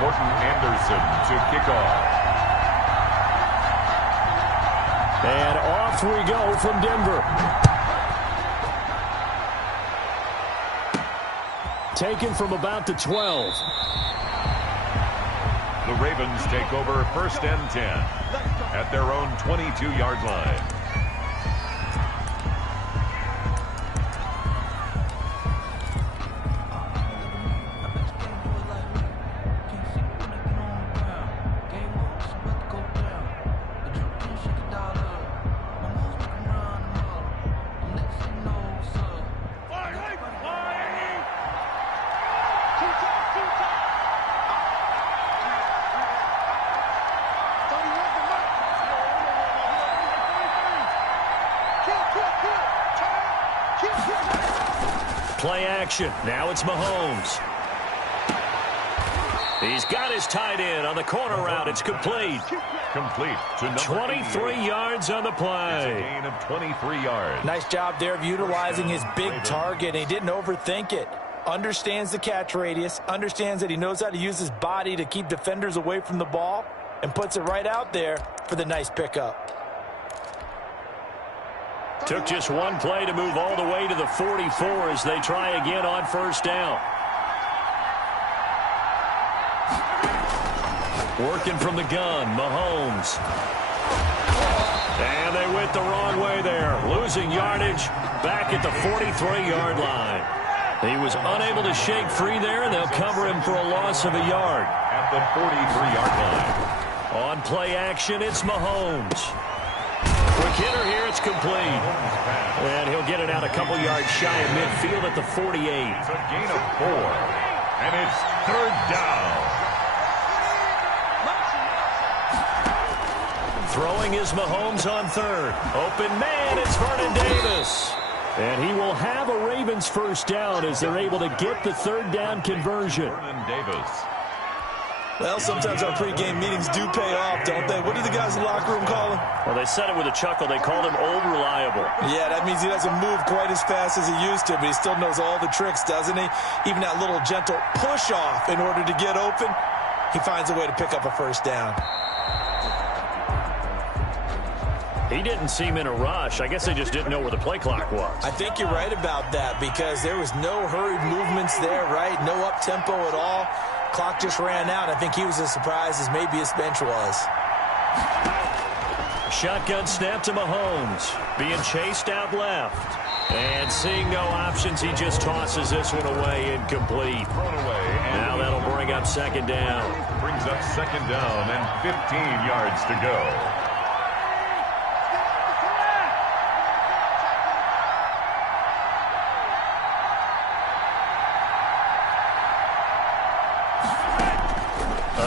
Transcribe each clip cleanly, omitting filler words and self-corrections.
Morton Anderson to kick off. And off we go from Denver. Taken from about the 12. The Ravens take over 1st and 10 at their own 22-yard line. Play action. Now it's Mahomes. He's got his tight end on the corner route. It's complete. Complete to number 23 yards on the play. It's a gain of 23 yards. Nice job there of utilizing his big target. He didn't overthink it. Understands the catch radius. Understands that he knows how to use his body to keep defenders away from the ball. And puts it right out there for the nice pickup. Took just one play to move all the way to the 44 as they try again on 1st down. Working from the gun, Mahomes. And they went the wrong way there. Losing yardage back at the 43-yard line. He was unable to shake free there, and they'll cover him for a loss of a yard. At the 43-yard line. On play action, it's Mahomes. Quick hitter here, it's complete. And he'll get it out a couple yards shy of midfield at the 48. It's a gain of 4. And it's 3rd down. Throwing is Mahomes on 3rd. Open man, it's Vernon Davis. And he will have a Ravens 1st down as they're able to get the 3rd down conversion. Vernon Davis. Well, sometimes our pregame meetings do pay off, don't they? What do the guys in the locker room call him? Well, they said it with a chuckle. They called him Old Reliable. Yeah, that means he doesn't move quite as fast as he used to, but he still knows all the tricks, doesn't he? Even that little gentle push-off in order to get open, he finds a way to pick up a 1st down. He didn't seem in a rush. I guess they just didn't know where the play clock was. I think you're right about that because there was no hurried movements there, right? No up-tempo at all. Clock just ran out. I think he was as surprised as maybe his bench was. Shotgun snap to Mahomes. Being chased out left. And seeing no options, he just tosses this one away, incomplete. Thrown away. Now that'll bring up 2nd down. Brings up 2nd down and 15 yards to go.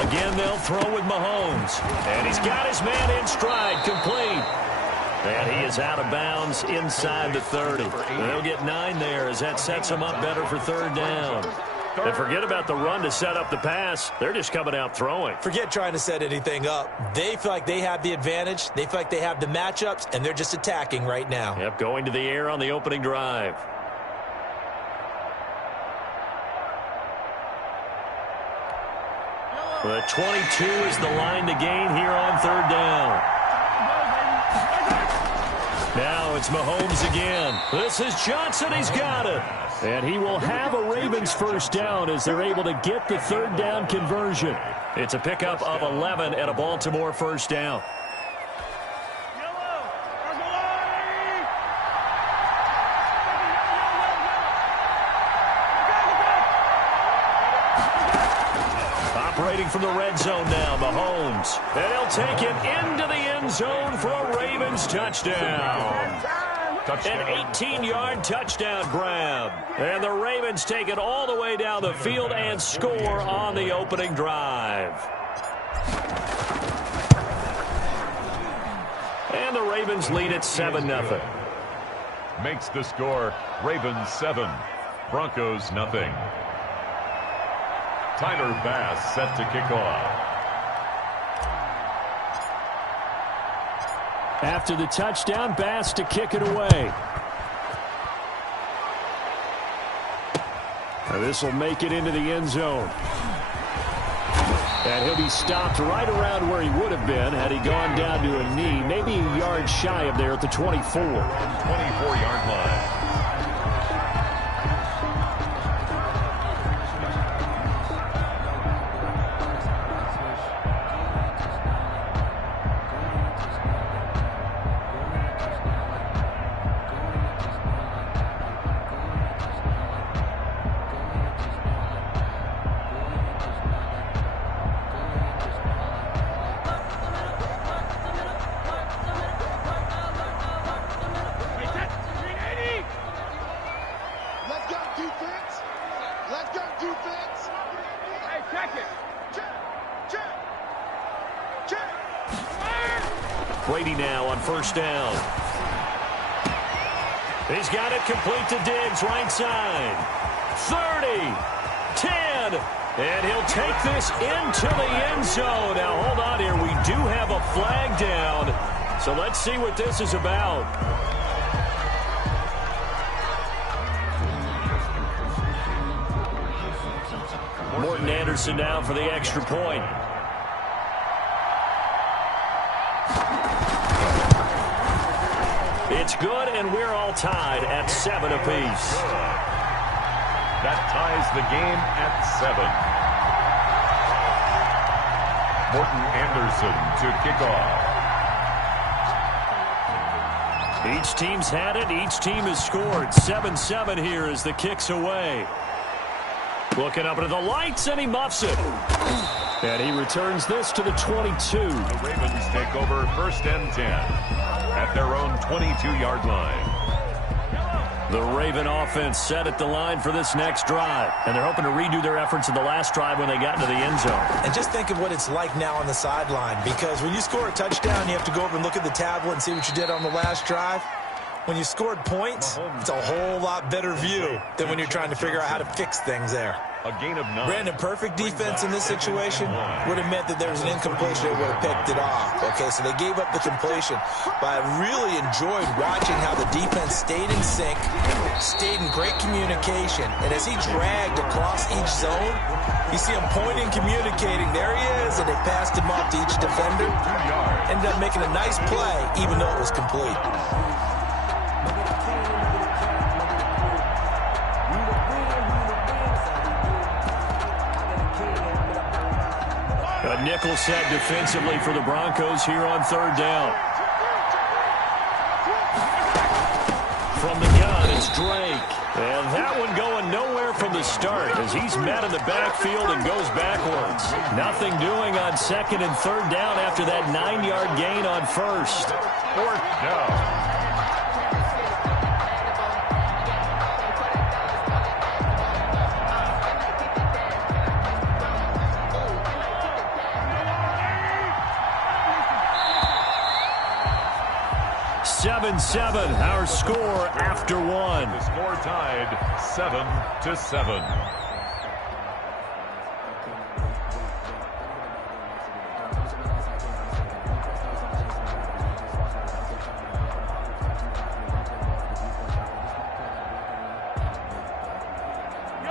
Again, they'll throw with Mahomes. And he's got his man in stride, complete. And he is out of bounds inside the 30. They'll get 9 there as that sets him up better for 3rd down. And forget about the run to set up the pass. They're just coming out throwing. Forget trying to set anything up. They feel like they have the advantage. They feel like they have the matchups, and they're just attacking right now. Yep, going to the air on the opening drive. The 22 is the line to gain here on 3rd down. Now it's Mahomes again. This is Johnson. He's got it. And he will have a Ravens 1st down as they're able to get the 3rd down conversion. It's a pickup of 11 and a Baltimore 1st down. Operating from the red zone now, Mahomes. And he'll take it into the end zone for a Ravens touchdown. An 18-yard touchdown grab. And the Ravens take it all the way down the field and score on the opening drive. And the Ravens lead at 7-0. Makes the score Ravens 7, Broncos nothing. Tyler Bass set to kick off. After the touchdown, Bass to kick it away. This will make it into the end zone. And he'll be stopped right around where he would have been had he gone down to a knee, maybe a yard shy of there at the 24. 24-yard line. Brady now on first down. He's got it complete to Diggs, right side. 30, 10, and he'll take this into the end zone. Now, hold on here. We do have a flag down, so let's see what this is about. Morton Anderson now for the extra point. It's good, and we're all tied at 7 apiece. That ties the game at 7. Morton Anderson to kick off. Each team's had it. Each team has scored. 7-7 here as the kick's away. Looking up into the lights, and he muffs it. And he returns this to the 22. The Ravens take over first and 10 at their own 22-yard line. The Raven offense set at the line for this next drive. And they're hoping to redo their efforts in the last drive when they got into the end zone. And just think of what it's like now on the sideline. Because when you score a touchdown, you have to go over and look at the tablet and see what you did on the last drive. When you scored points, it's a whole lot better view than when you're trying to figure out how to fix things there. A gain of 9. Brandon, perfect defense in this situation would have meant that there was an incompletion. They would have picked it off. Okay, so they gave up the completion. But I really enjoyed watching how the defense stayed in sync, stayed in great communication. And as he dragged across each zone, you see him pointing, communicating. There he is, and they passed him off to each defender. Ended up making a nice play, even though it was complete. A nickel set defensively for the Broncos here on third down. From the gun, it's Drake. And that one going nowhere from the start as he's met in the backfield and goes backwards. Nothing doing on second and third down after that 9-yard gain on first. Fourth down. Our score after one. The score tied 7-7.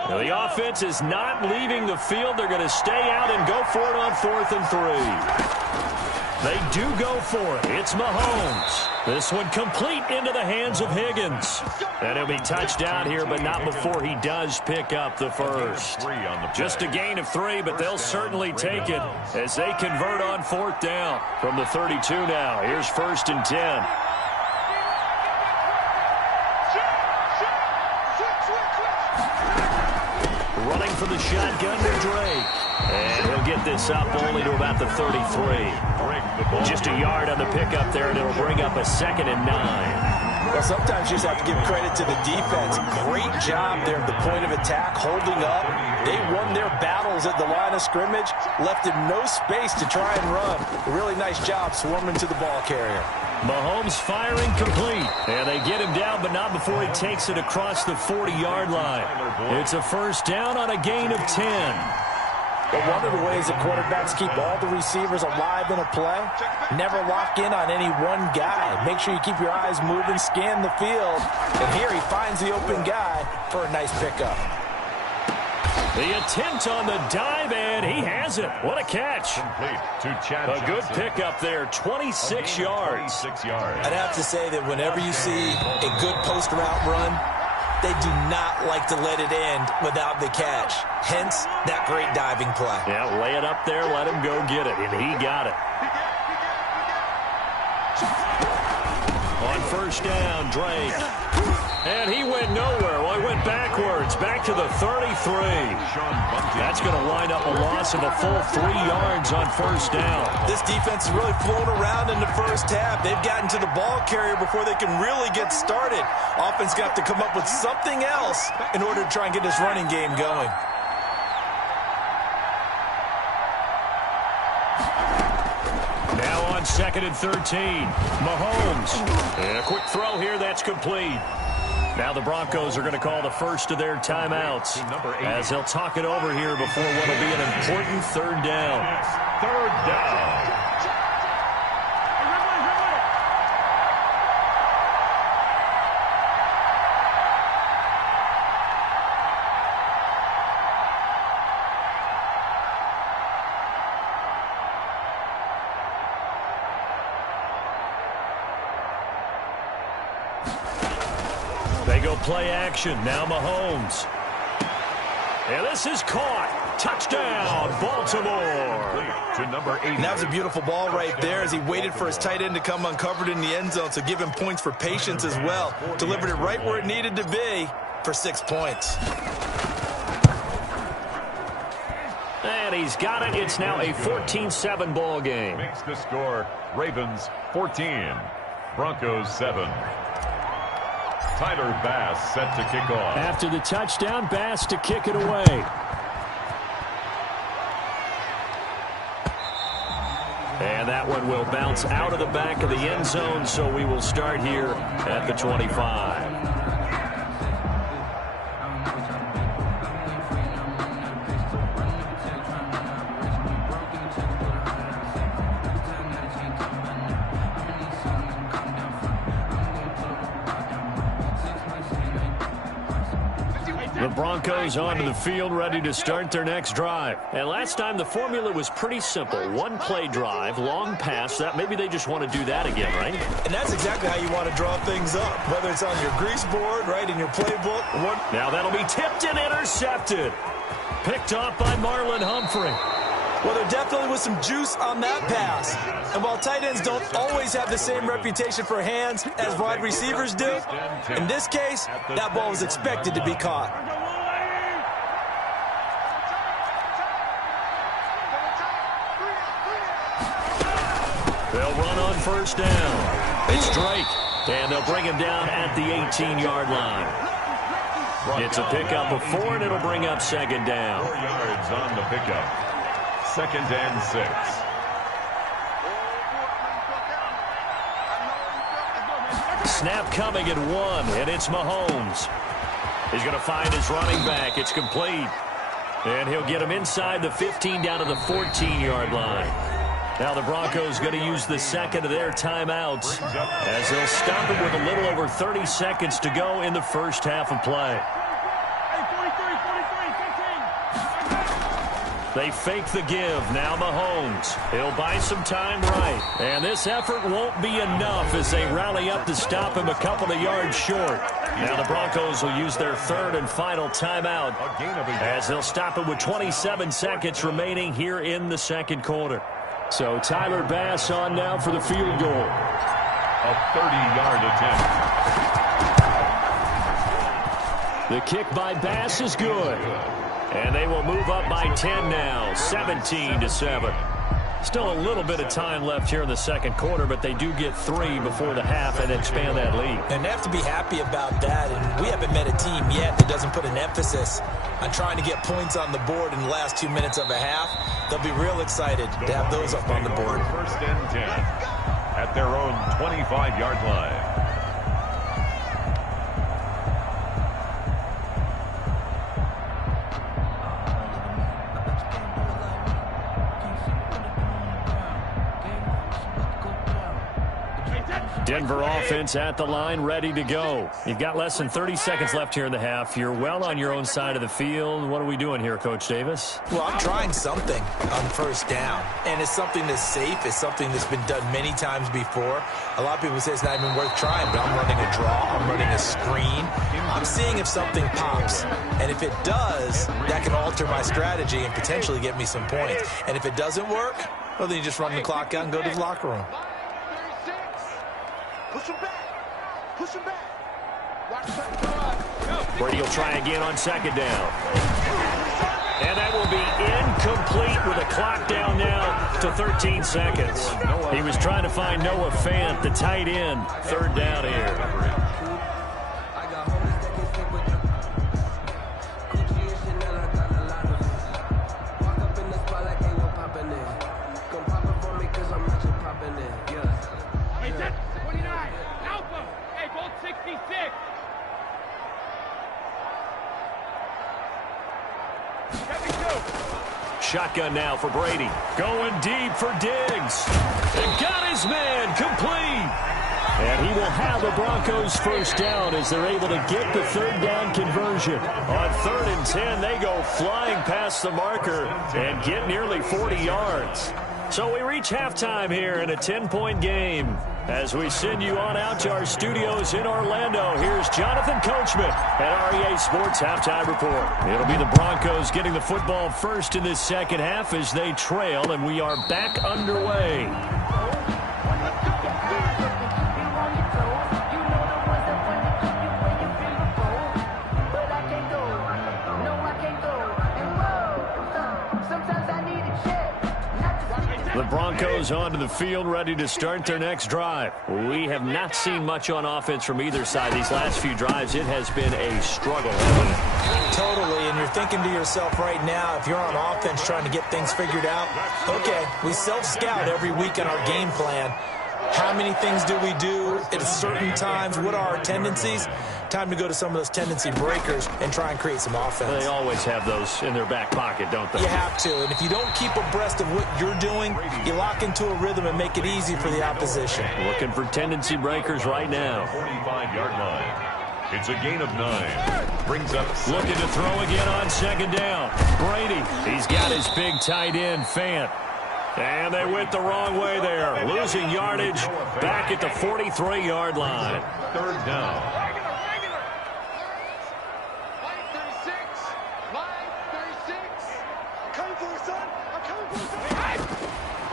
Now the offense is not leaving the field. They're going to stay out and go for it on 4th and 3. They do go for it. It's Mahomes. This one complete into the hands of Higgins. And he'll be touchdown here, but not before he does pick up the first. Just a gain of 3, but they'll certainly take it as they convert on 4th down. From the 32 now, here's 1st and 10. Running for the shotgun to Drake. And he'll get this up only to about the 33. Just a yard on the pickup there, and it'll bring up a 2nd and 9. Well, sometimes you just have to give credit to the defense. Great job there at the point of attack, holding up. They won their battles at the line of scrimmage, left him no space to try and run. A really nice job swarming to the ball carrier. Mahomes firing complete. And they get him down, but not before he takes it across the 40-yard line. It's a first down on a gain of 10. But one of the ways that quarterbacks keep all the receivers alive in a play, never lock in on any one guy. Make sure you keep your eyes moving, scan the field. And here he finds the open guy for a nice pickup. The attempt on the dive, and he has it. What a catch. Complete to Chad A good Johnson. pickup there, 26 yards. 26 yards. I'd have to say that whenever you see a good post route run, they do not like to let it end without the catch. Hence, that great diving play. Yeah, lay it up there, let him go get it, and he got it. On first down, Drake. And he went nowhere. Well, he went backwards, back to the 33. That's going to wind up a loss of a full 3 yards on first down. This defense has really flown around in the first half. They've gotten to the ball carrier before they can really get started. Offense got to come up with something else in order to try and get this running game going. Now on 2nd and 13, Mahomes. And a quick throw here, that's complete. Now the Broncos are going to call the first of their timeouts as they'll talk it over here before what will be an important third down. Third down. They go play action. Now Mahomes. And this is caught. Touchdown, Baltimore. To number 8. And that was a beautiful ball right there as he waited for his tight end to come uncovered in the end zone, so give him points for patience as well. Delivered it right where it needed to be for 6 points. And he's got it. It's now a 14-7 ball game. Makes the score. Ravens 14. Broncos 7. Tyler Bass set to kick off. After the touchdown, Bass to kick it away. And that one will bounce out of the back of the end zone, so we will start here at the 25. The Broncos onto the field, ready to start their next drive. And last time the formula was pretty simple. One play drive, long pass. That maybe they just want to do that again, right? And that's exactly how you want to draw things up, whether it's on your grease board, right, in your playbook. Now that'll be tipped and intercepted. Picked off by Marlon Humphrey. Well, there definitely was some juice on that pass. And while tight ends don't always have the same reputation for hands as wide receivers do, in this case, that ball was expected to be caught. They'll run on first down. It's Drake. And they'll bring him down at the 18-yard line. It's a pickup of 4, and it'll bring up second down. 4 yards on the pickup. 2nd and 6. Snap coming at 1, and it's Mahomes. He's going to find his running back. It's complete. And he'll get him inside the 15 down to the 14-yard line. Now the Broncos going to use the second of their timeouts as they'll stop him with a little over 30 seconds to go in the first half of play. They fake the give. Now Mahomes. He'll buy some time right. And this effort won't be enough as they rally up to stop him a couple of yards short. Now the Broncos will use their third and final timeout as they'll stop him with 27 seconds remaining here in the second quarter. So Tyler Bass on now for the field goal. A 30-yard attempt. The kick by Bass is good. And they will move up by 10 now, 17-7. Still a little bit of time left here in the second quarter, but they do get 3 before the half and expand that lead. And they have to be happy about that. And we haven't met a team yet that doesn't put an emphasis on trying to get points on the board in the last 2 minutes of a half. They'll be real excited to have those up on the board. 1st and 10 at their own 25-yard line. Denver offense at the line, ready to go. You've got less than 30 seconds left here in the half. You're well on your own side of the field. What are we doing here, Coach Davis? Well, I'm trying something on first down, and it's something that's safe. It's something that's been done many times before. A lot of people say it's not even worth trying, but I'm running a draw. I'm running a screen. I'm seeing if something pops, and if it does, that can alter my strategy and potentially get me some points. And if it doesn't work, well, then you just run the clock out and go to the locker room. Push him back. Push him back. Brady will try again on second down. And that will be incomplete with a clock down now to 13 seconds. He was trying to find Noah Fant, the tight end. Third down here. Shotgun now for Brady. Going deep for Diggs. And got his man complete. And he will have the Broncos first down as they're able to get the third down conversion. On 3rd and 10, they go flying past the marker and get nearly 40 yards. So we reach halftime here in a 10-point game. As we send you on out to our studios in Orlando, here's Jonathan Coachman at REA Sports Halftime Report. It'll be the Broncos getting the football first in this second half as they trail, and we are back underway. The Broncos onto the field, ready to start their next drive. We have not seen much on offense from either side these last few drives. It has been a struggle. Totally, and you're thinking to yourself right now, if you're on offense trying to get things figured out, okay, we self-scout every week in our game plan. How many things do we do at certain times? What are our tendencies? Time to go to some of those tendency breakers and try and create some offense. They always have those in their back pocket, don't they? You have to, and if you don't keep abreast of what you're doing, you lock into a rhythm and make it easy for the opposition. Looking for tendency breakers right now. 45-yard line. It's a gain of 9. Brings up looking to throw again on second down. Brady, he's got his big tight end, Fant. And they went the wrong way there. Losing yardage back at the 43-yard line. Third down.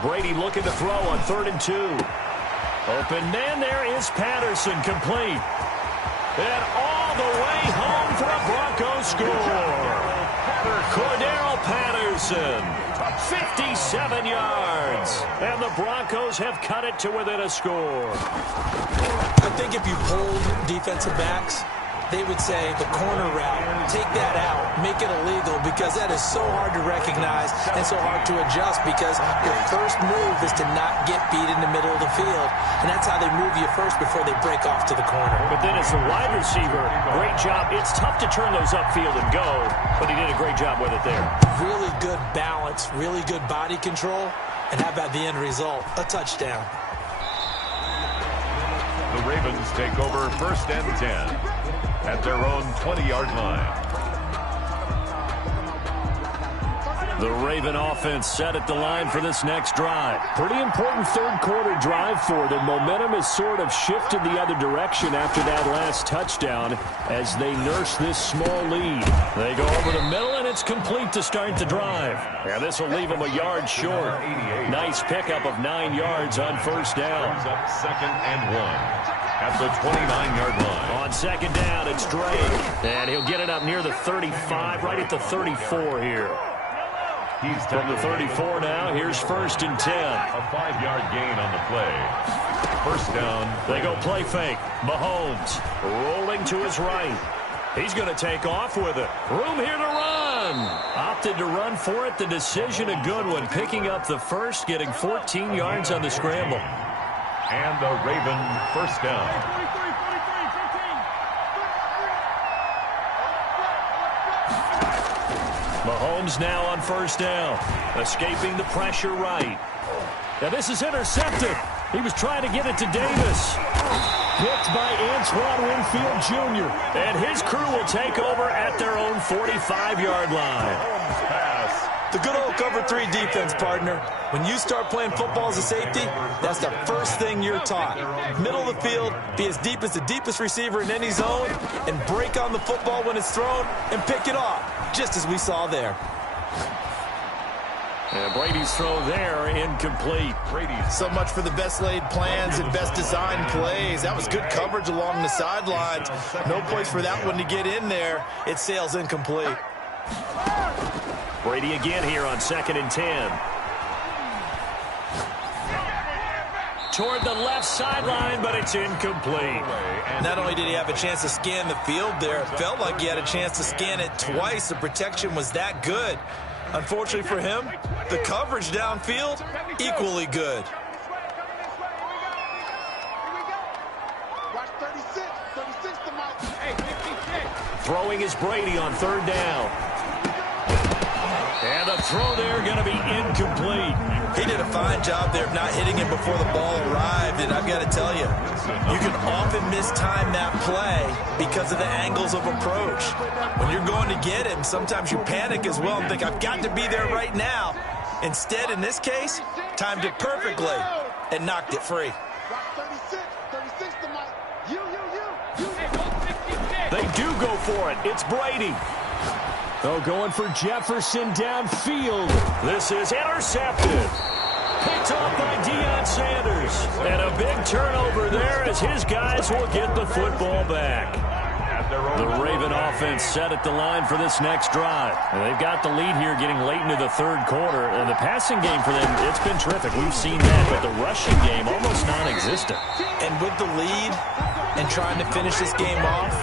Brady looking to throw on 3rd and 2. Open man there is Patterson, complete. And all the way home for a Broncos score. Cordero Patterson, 57 yards. And the Broncos have cut it to within a score. I think if you hold defensive backs, they would say the corner route, take that out, make it illegal, because that is so hard to recognize and so hard to adjust, because your first move is to not get beat in the middle of the field, and that's how they move you first before they break off to the corner. But then as the wide receiver, great job. It's tough to turn those upfield and go, but he did a great job with it there. Really good balance, really good body control, and how about the end result? A touchdown. The Ravens take over 1st and 10 at their own 20-yard line. The Raven offense set at the line for this next drive. Pretty important third quarter drive for them. Momentum has sort of shifted the other direction after that last touchdown as they nurse this small lead. They go over the middle, and it's complete to start the drive. And this will leave them a yard short. Nice pickup of 9 yards on first down. Brings up 2nd and 1 at the 29-yard line. On second down, it's Drake. And he'll get it up near the 35, right at the 34 here. He's from the 34 now. Here's 1st and 10. A 5-yard gain on the play. First down. They go play fake. Mahomes rolling to his right. He's going to take off with it. Room here to run. Opted to run for it. The decision a good one. Picking up the first, getting 14 yards on the scramble. And a Raven first down. Mahomes now on first down. Escaping the pressure right. Now this is intercepted. He was trying to get it to Davis. Picked by Antoine Winfield Jr. And his crew will take over at their own 45-yard line. The good old cover 3 defense, partner. When you start playing football as a safety, that's the first thing you're taught. Middle of the field, be as deep as the deepest receiver in any zone, and break on the football when it's thrown and pick it off, just as we saw there. And Brady's throw there, incomplete. So much for the best laid plans and best designed plays. That was good coverage along the sidelines. No place for that one to get in there. It sails incomplete. Brady again here on 2nd and 10. Toward the left sideline, but it's incomplete. Not only did he have a chance to scan the field there, it felt like he had a chance to scan it twice. The protection was that good. Unfortunately for him, the coverage downfield, equally good. Throwing is Brady on 3rd down. And the throw there going to be incomplete. He did a fine job there of not hitting him before the ball arrived, and I've got to tell you, you can often mistime that play because of the angles of approach. When you're going to get him, sometimes you panic as well and think, I've got to be there right now. Instead, in this case, timed it perfectly and knocked it free. They do go for it. It's Brady. Oh, going for Jefferson downfield. This is intercepted. Picked off by Deion Sanders. And a big turnover there as his guys will get the football back. The Raven offense set at the line for this next drive. And they've got the lead here getting late into the 3rd quarter. And the passing game for them, it's been terrific. We've seen that, but the rushing game almost non-existent. And with the lead and trying to finish this game off,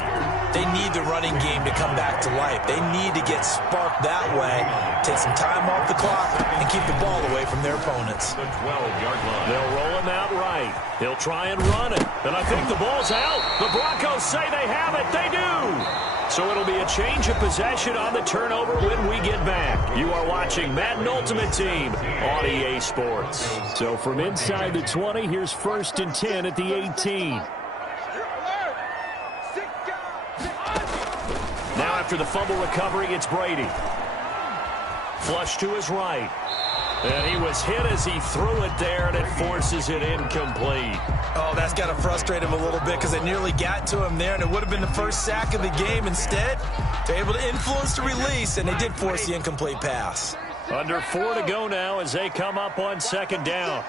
they need the running game to come back to life. They need to get sparked that way, take some time off the clock, and keep the ball away from their opponents. The 12-yard line. They'll roll him out right. He'll try and run it. And I think the ball's out. The Broncos say they have it. They do. So it'll be a change of possession on the turnover when we get back. You are watching Madden Ultimate Team on EA Sports. So from inside the 20, here's 1st and 10 at the 18. Now after the fumble recovery, it's Brady. Flush to his right. And he was hit as he threw it there, and it forces it incomplete. Oh, that's got to frustrate him a little bit because they nearly got to him there, and it would have been the first sack of the game. Instead, they're able to influence the release, and they did force the incomplete pass. Under 4 to go now as they come up on 2nd down.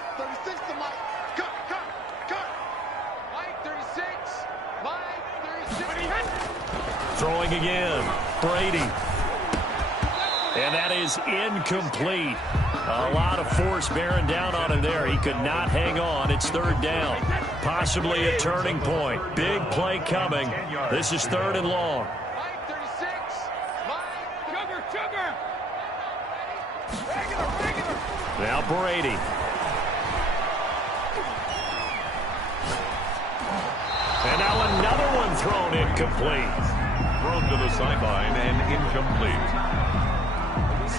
Throwing again, Brady. And that is incomplete. A lot of force bearing down on him there. He could not hang on. It's 3rd down. Possibly a turning point. Big play coming. This is 3rd and long. Now Brady. And now another one thrown incomplete. Thrown to the sideline and incomplete.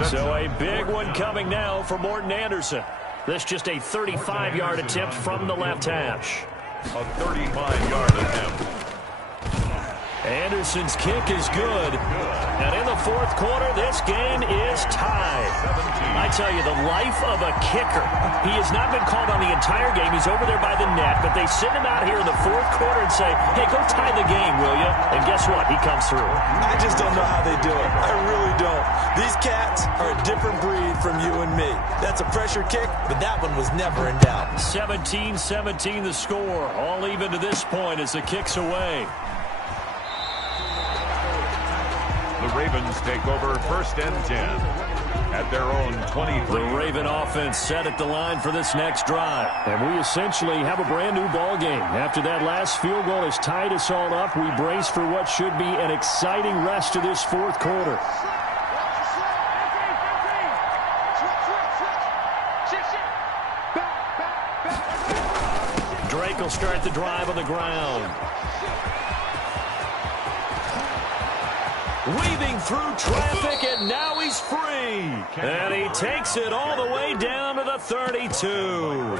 So a big one coming now for Morten Andersen. This just a 35-yard attempt from the left hash. A 35-yard attempt. Anderson's kick is good. And in the 4th quarter, this game is tied. I tell you, the life of a kicker. He has not been called on the entire game. He's over there by the net, but they send him out here in the 4th quarter and say, hey, go tie the game, will you? And guess what? He comes through. I just don't know how they do it. I really don't. These cats are a different breed from you and me. That's a pressure kick, but that one was never in doubt. 17-17 the score. All even to this point as the kick's away. The Ravens take over 1st and 10 at their own 23. The Raven offense set at the line for this next drive. And we essentially have a brand new ball game. After that last field goal has tied us all up, we brace for what should be an exciting rest of this 4th quarter. Drake will start the drive on the ground. weaving through traffic, and now he's free. And he takes it all the way down to the 32.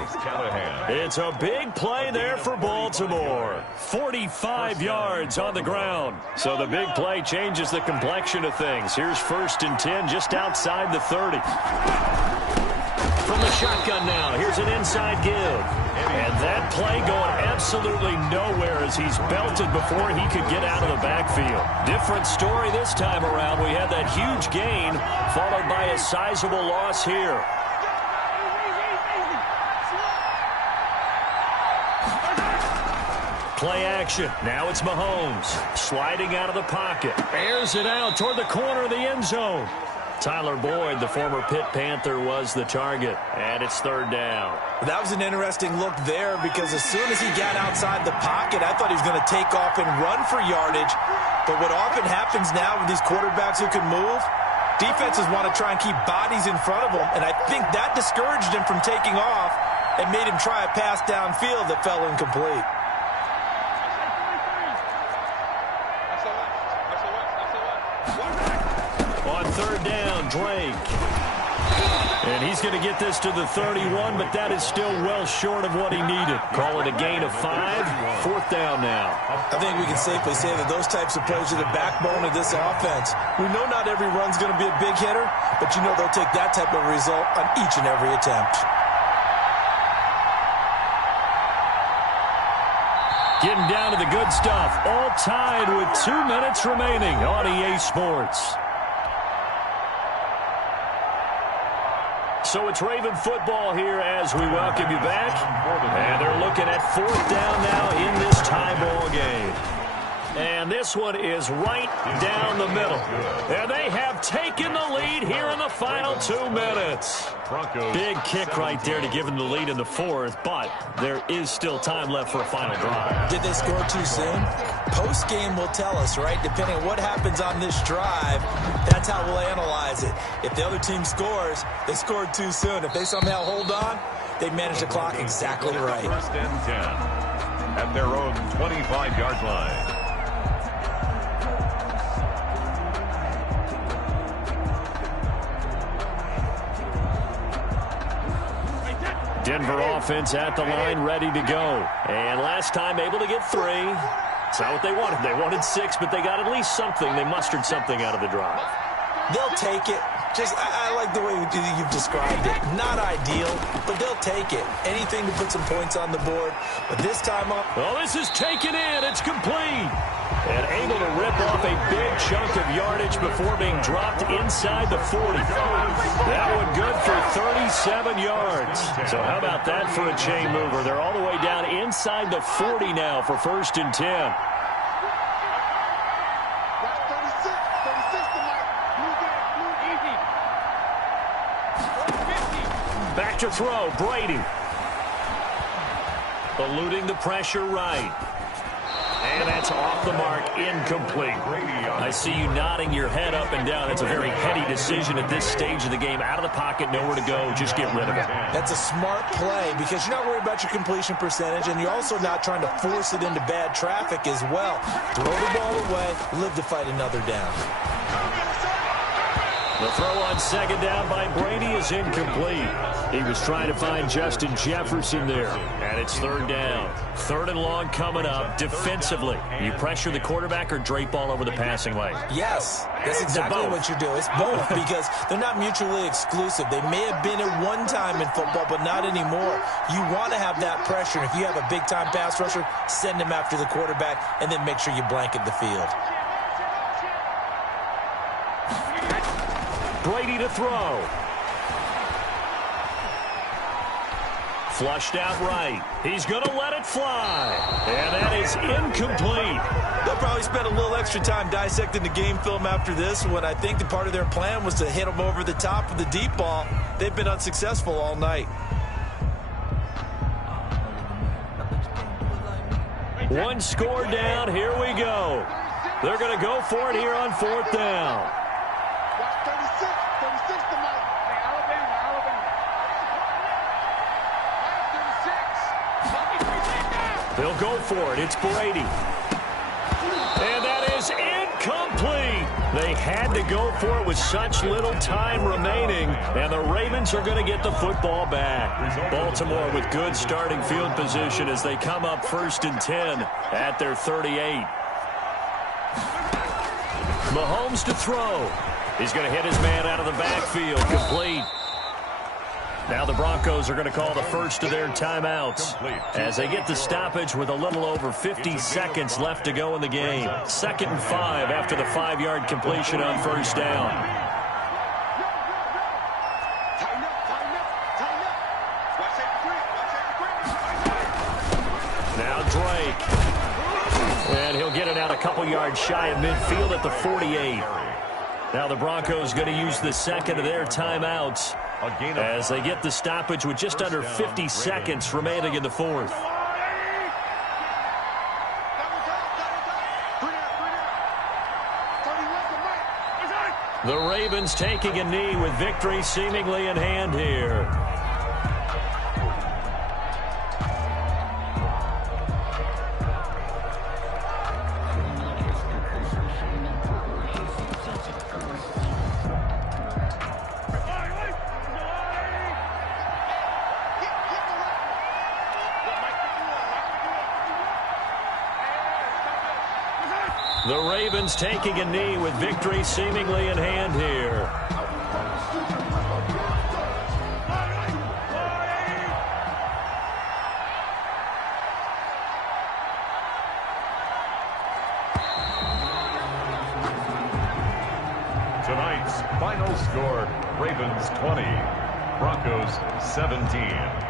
It's a big play there for Baltimore. 45 yards on the ground. So the big play changes the complexion of things. Here's 1st and 10 just outside the 30. From the shotgun now, here's an inside give. And that play going absolutely nowhere as he's belted before he could get out of the backfield. Different story this time around. We had that huge gain followed by a sizable loss here. Play action. Now it's Mahomes sliding out of the pocket. Airs it out toward the corner of the end zone. Tyler Boyd, the former Pitt Panther, was the target, and it's 3rd down. That was an interesting look there because as soon as he got outside the pocket, I thought he was going to take off and run for yardage. But what often happens now with these quarterbacks who can move, defenses want to try and keep bodies in front of them, and I think that discouraged him from taking off and made him try a pass downfield that fell incomplete. On 3rd down, Drake. And he's going to get this to the 31, but that is still well short of what he needed. Call it a gain of 5. 4th down now. I think we can safely say that those types of plays are the backbone of this offense. We know not every run's going to be a big hitter, but you know they'll take that type of result on each and every attempt. Getting down to the good stuff. All tied with 2 minutes remaining on EA Sports. So it's Raven football here as we welcome you back. And they're looking at 4th down now in this tie ball game. And this one is right down the middle. And they have taken the lead here in the final 2 minutes. Big kick right there to give them the lead in the 4th, but there is still time left for a final drive. Did they score too soon? Post-game will tell us, right? Depending on what happens on this drive, that's how we'll analyze it. If the other team scores, they scored too soon. If they somehow hold on, they manage the clock exactly right. 1st and 10 at their own 25-yard line. Denver offense at the line, ready to go. And last time able to get 3. It's not what they wanted. They wanted 6, but they got at least something. They mustered something out of the drive. They'll take it. I like the way you've described it. Not ideal, but they'll take it. Anything to put some points on the board. But this time up. Oh, this is taken in. It's complete. And able to rip off a big chunk of yardage before being dropped inside the 40. That one good for 37 yards. So how about that for a chain mover? They're all the way down inside the 40 now for 1st and 10. Back to throw, Brady. Eluding the pressure right. And that's off the mark, incomplete. I see you nodding your head up and down. That's a very heady decision at this stage of the game. Out of the pocket, nowhere to go, just get rid of it. That's a smart play because you're not worried about your completion percentage, and you're also not trying to force it into bad traffic as well. Throw the ball away, live to fight another down. The throw on 2nd down by Brady is incomplete. He was trying to find Justin Jefferson there. And it's 3rd down. 3rd and long coming up defensively. You pressure the quarterback or drape all over the passing lane? Yes, that's exactly what you do. It's both because they're not mutually exclusive. They may have been at one time in football, but not anymore. You want to have that pressure. If you have a big-time pass rusher, send him after the quarterback and then make sure you blanket the field. Brady to throw. Flushed out right. He's going to let it fly. And that is incomplete. They'll probably spend a little extra time dissecting the game film after this one. I think the part of their plan was to hit him over the top of the deep ball. They've been unsuccessful all night. One score down. Here we go. They're going to go for it here on 4th down. They'll go for it. It's Brady. And that is Complete. They had to go for it with such little time remaining, and the Ravens are going to get the football back. Baltimore with good starting field position as they come up 1st and 10 at their 38. Mahomes to throw. He's going to hit his man out of the backfield. Complete. Now the Broncos are going to call the first of their timeouts as they get the stoppage with a little over 50 seconds left to go in the game. 2nd and 5 after the 5-yard completion on 1st down. Now Drake. And he'll get it out a couple yards shy of midfield at the 48. Now the Broncos going to use the second of their timeouts as they get the stoppage with just under 50 seconds remaining in the 4th. The Ravens taking a knee with victory seemingly in hand here. The Ravens taking a knee with victory seemingly in hand here. Tonight's final score, Ravens 20, Broncos 17.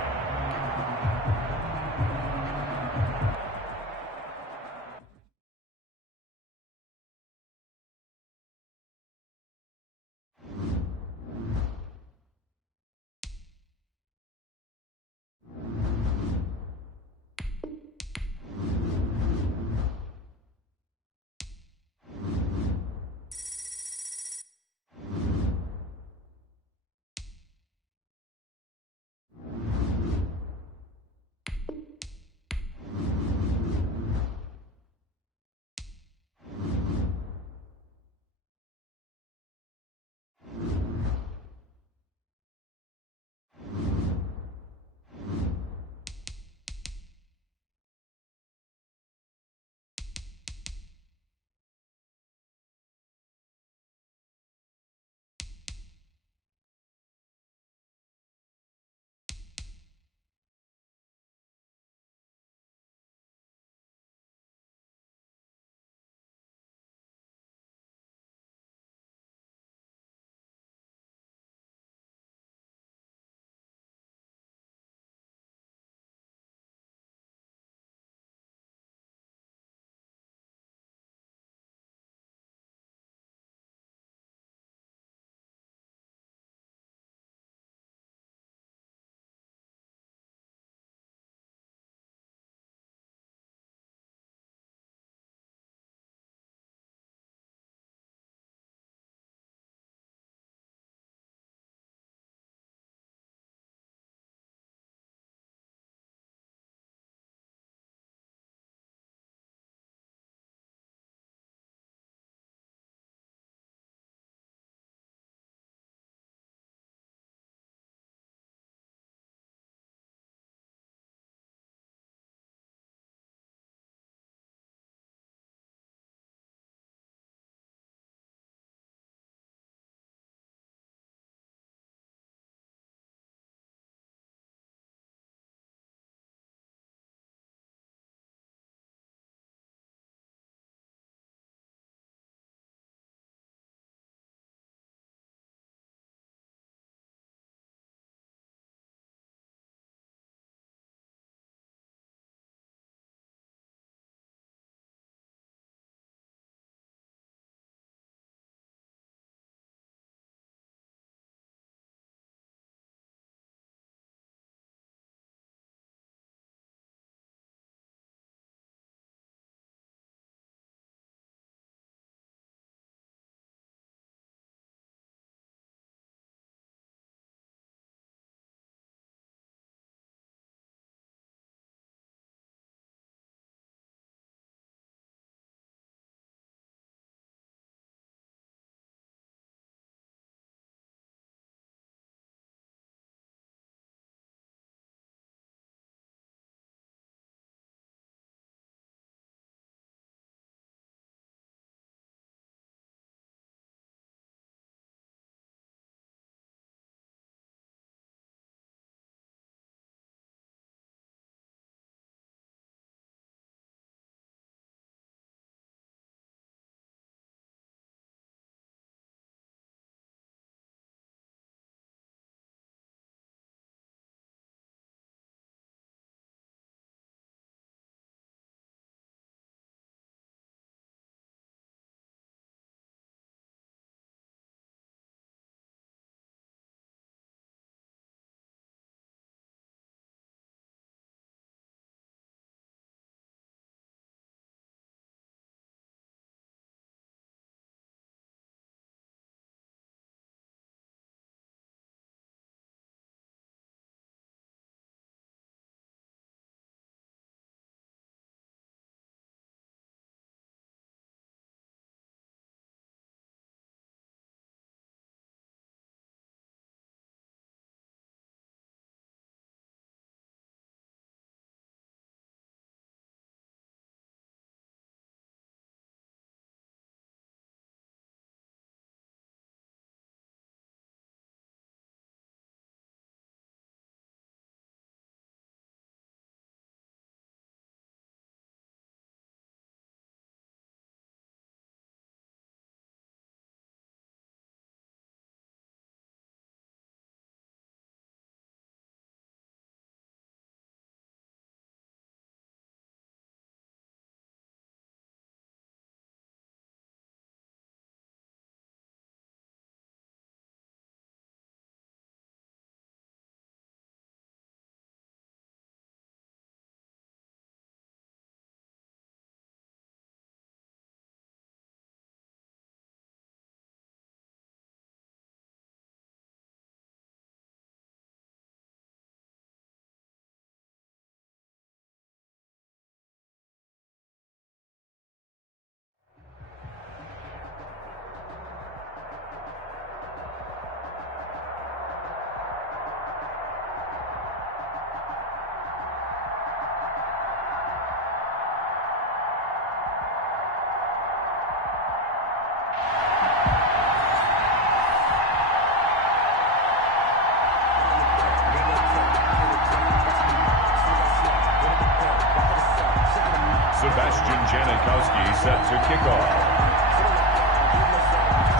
Sebastian Janikowski set to kick off.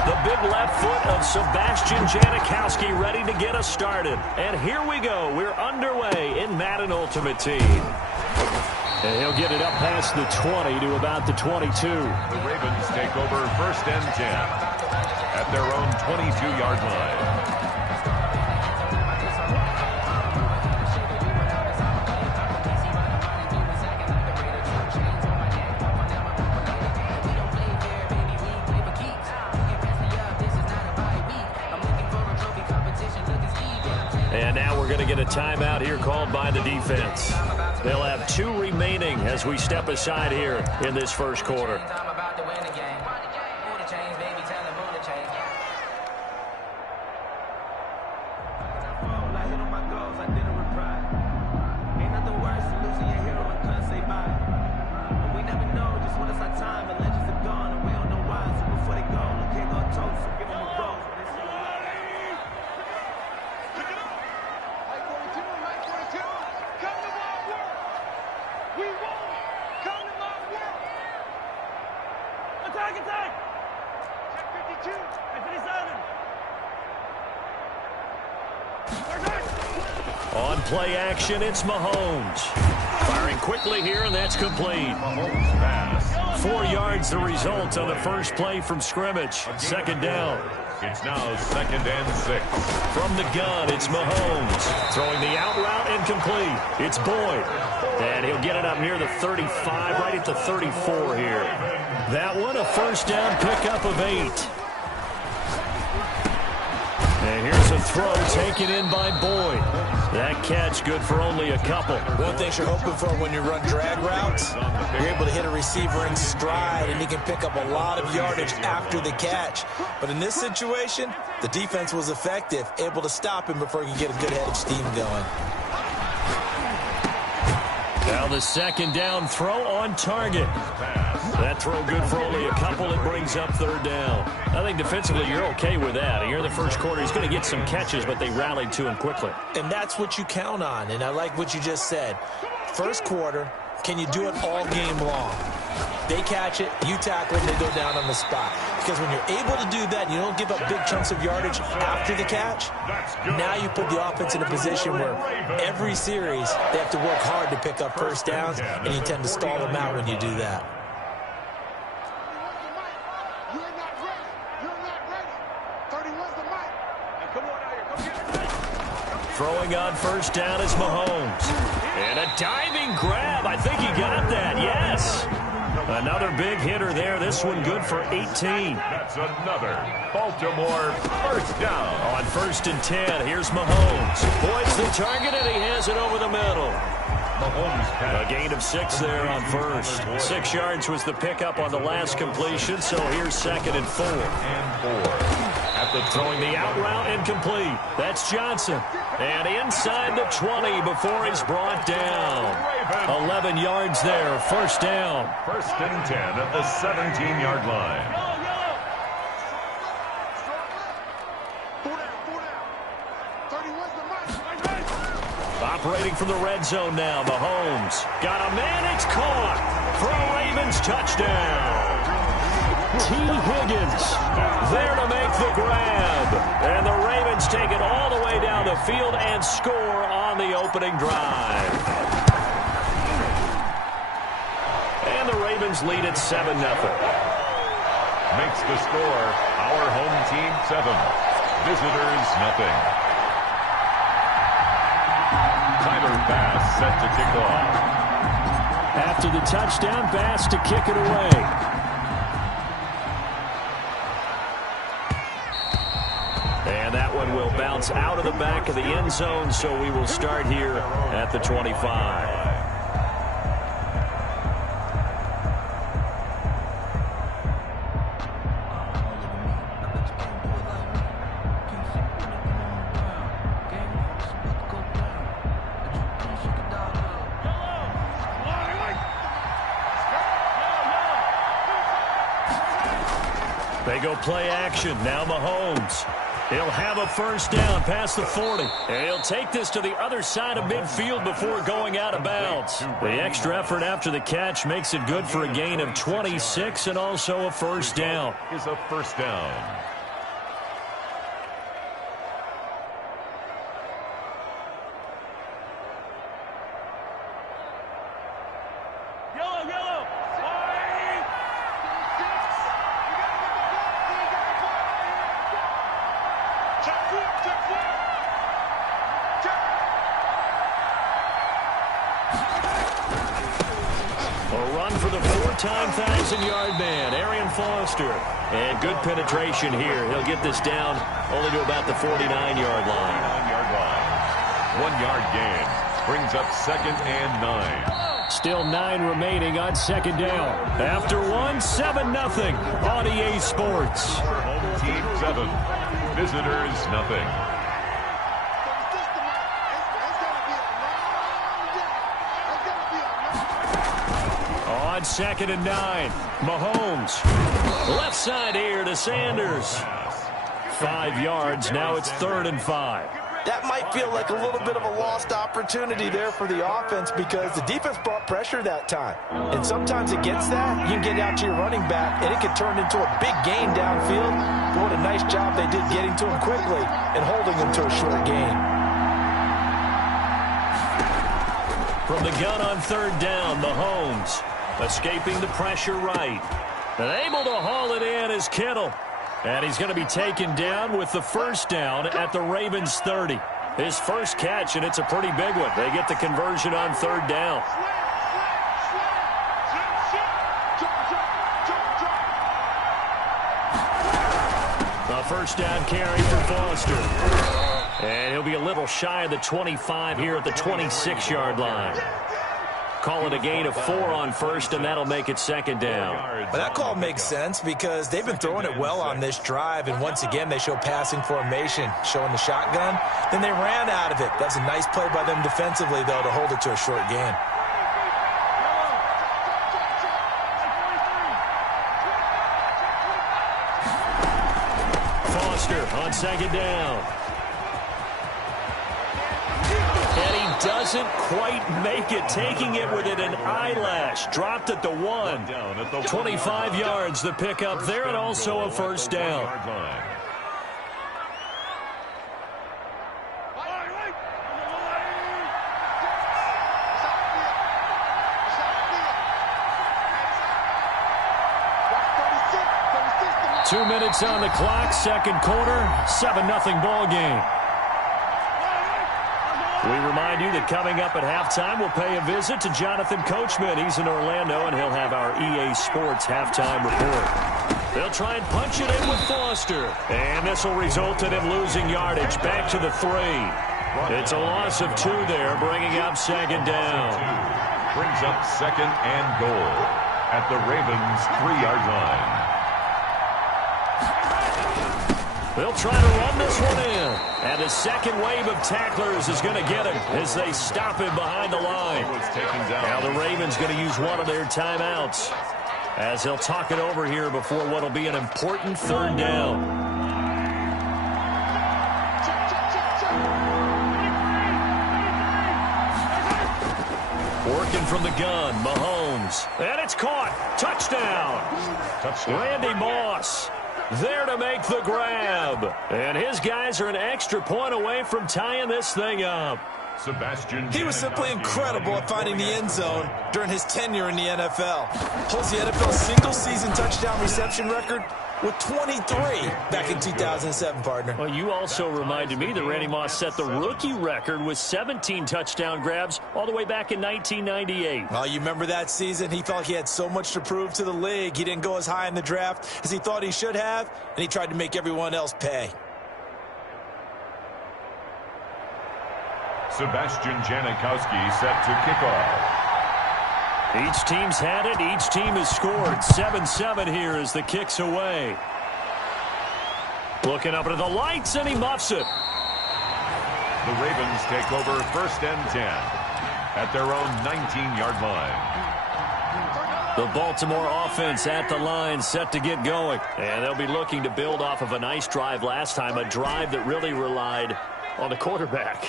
The big left foot of Sebastian Janikowski ready to get us started. And here we go. We're underway in Madden Ultimate Team. And he'll get it up past the 20 to about the 22. The Ravens take over 1st and 10 at their own 22-yard line. And now we're going to get a timeout here called by the defense. They'll have 2 remaining as we step aside here in this first quarter. On play action, it's Mahomes. Firing quickly here, and that's complete. Mahomes pass. 4 yards the result on the first play from scrimmage. Second down. It's now 2nd and 6. From the gun, it's Mahomes. Throwing the out route incomplete. It's Boyd. And he'll get it up near the 35, right at the 34 here. That one, a first down pickup of 8. And here's a throw taken in by Boyd. That catch good for only a couple. One thing you're hoping for when you run drag routes, you're able to hit a receiver in stride, and he can pick up a lot of yardage after the catch. But in this situation, the defense was effective, able to stop him before he can get a good head of steam going. Now the second down throw on target. That throw good for only a couple. It brings up 3rd down. I think defensively you're okay with that. Here in the first quarter, he's going to get some catches, but they rallied to him quickly. And that's what you count on, and I like what you just said. First quarter, can you do it all game long? They catch it, you tackle it, they go down on the spot. Because when you're able to do that, you don't give up big chunks of yardage after the catch. Now you put the offense in a position where every series they have to work hard to pick up first downs, and you tend to stall them out when you do that. Throwing on first down is Mahomes. And a diving grab. I think he got that, yes. Another big hitter there. This one good for 18. That's another Baltimore first down. On 1st and 10, here's Mahomes. Boyd's the target, and he has it over the middle. Mahomes pass. A gain of 6 there on first. 6 yards was the pickup on the last completion, so here's 2nd and 4. And 4. Throwing the out route incomplete. That's Johnson. And inside the 20 before he's brought down. 11 yards there, first down. 1st and 10 at the 17-yard line. Operating from the red zone now, Mahomes. Got a man, it's caught for a Ravens touchdown. T. Higgins there to make the grab. And the Ravens take it all the way down the field and score on the opening drive. And the Ravens lead at 7-0. Makes the score our home team 7. Visitors nothing. Tyler Bass set to kick off. After the touchdown, Bass to kick it away. And that one will bounce out of the back of the end zone, so we will start here at the 25. They go play action. Now Mahomes. He'll have a first down past the 40. And he'll take this to the other side of midfield before going out of bounds. The extra effort after the catch makes it good for a gain of 26 and also a first down. Is a first down. Four-time 1,000-yard man, Arian Foster. And good penetration here. He'll get this down only to about the 49-yard line. 49-yard line. 1 yard gain. Brings up 2nd and 9. Still 9 remaining on 2nd down. After 7-0 on EA Sports. Home team 7. Visitors nothing. On 2nd and 9, Mahomes. Left side here to Sanders. 5 yards, now it's 3rd and 5. That might feel like a little bit of a lost opportunity there for the offense because the defense brought pressure that time. And sometimes against that, you can get out to your running back, and it can turn into a big gain downfield. But what a nice job they did getting to him quickly and holding him to a short gain. From the gun on 3rd down, Mahomes. Escaping the pressure right. And able to haul it in is Kittle. And he's going to be taken down with the first down at the Ravens 30. His first catch, and it's a pretty big one. They get the conversion on 3rd down. A first down carry for Foster. And he'll be a little shy of the 25 here at the 26-yard line. Call it a gain of 4 on 1st, and that'll make it 2nd down. But that call makes sense because they've been throwing it well on this drive, and once again, they show passing formation, showing the shotgun. Then they ran out of it. That's a nice play by them defensively, though, to hold it to a short gain. Foster on 2nd down. Doesn't quite make it, taking it within an eyelash. Dropped at the 1. 25 yards the pickup there, and also a first down. Two minutes on the clock, 2nd quarter, 7-0 ball game. We remind you that coming up at halftime, we'll pay a visit to Jonathan Coachman. He's in Orlando, and he'll have our EA Sports halftime report. They'll try and punch it in with Foster. And this will result in him losing yardage back to the 3. It's a loss of 2 there, bringing up 2nd down. Brings up 2nd and goal at the Ravens' 3-yard line. They'll try to run this one in. And the second wave of tacklers is going to get him as they stop him behind the line. Now the Ravens going to use one of their timeouts as they'll talk it over here before what will be an important 3rd down. Working from the gun, Mahomes. And it's caught. Touchdown. Randy Moss. There to make the grab. And his guys are an extra point away from tying this thing up. He was simply incredible at finding the end zone during his tenure in the NFL. Holds the NFL single-season touchdown reception record with 23 back in 2007, partner. Well, you also reminded me that Randy Moss set the rookie record with 17 touchdown grabs all the way back in 1998. Well, you remember that season? He felt he had so much to prove to the league. He didn't go as high in the draft as he thought he should have, and he tried to make everyone else pay. Sebastian Janikowski set to kick off. Each team's had it. Each team has scored. 7-7 here as the kick's away. Looking up into the lights, and he muffs it. The Ravens take over 1st and 10 at their own 19-yard line. The Baltimore offense at the line, set to get going. And they'll be looking to build off of a nice drive last time, a drive that really relied on the quarterback.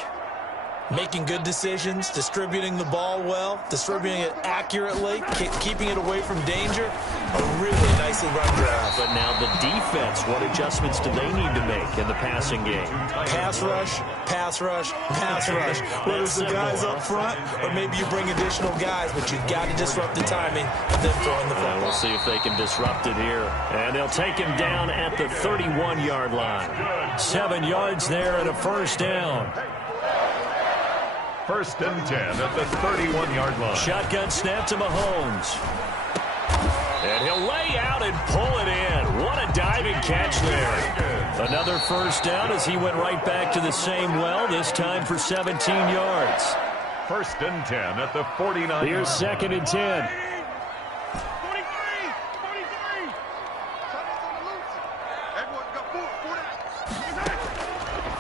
Making good decisions, distributing the ball well, distributing it accurately, keeping it away from danger. A really nicely run drive. But now the defense, what adjustments do they need to make in the passing game? Pass rush, pass rush, pass rush. Whether it's the guys up front or maybe you bring additional guys, but you've got to disrupt the timing of them throwing the football. We'll see if they can disrupt it here. And they'll take him down at the 31-yard line. 7 yards there and a first down. 1st and 10 at the 31-yard line. Shotgun snap to Mahomes. And he'll lay out and pull it in. What a diving catch there. Another first down as he went right back to the same well, this time for 17 yards. 1st and 10 at the 49. Here's 2nd and 10.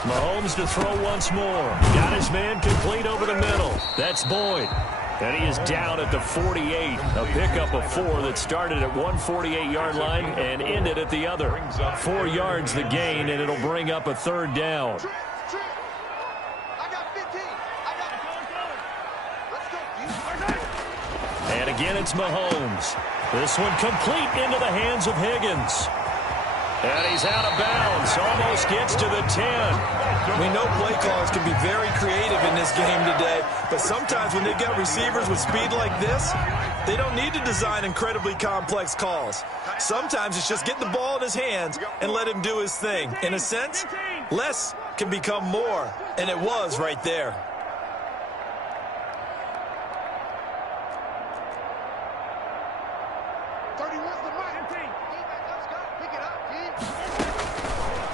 Mahomes to throw once more. Got his man complete over the middle. That's Boyd. And he is down at the 48. A pickup of 4 that started at 148-yard line and ended at the other. 4 yards the gain, and it'll bring up a 3rd down. And again, it's Mahomes. This one complete into the hands of Higgins. And he's out of bounds. Almost gets to the 10. We know play callers can be very creative in this game today, but sometimes when they've got receivers with speed like this, they don't need to design incredibly complex calls. Sometimes it's just get the ball in his hands and let him do his thing. In a sense, less can become more, and it was right there.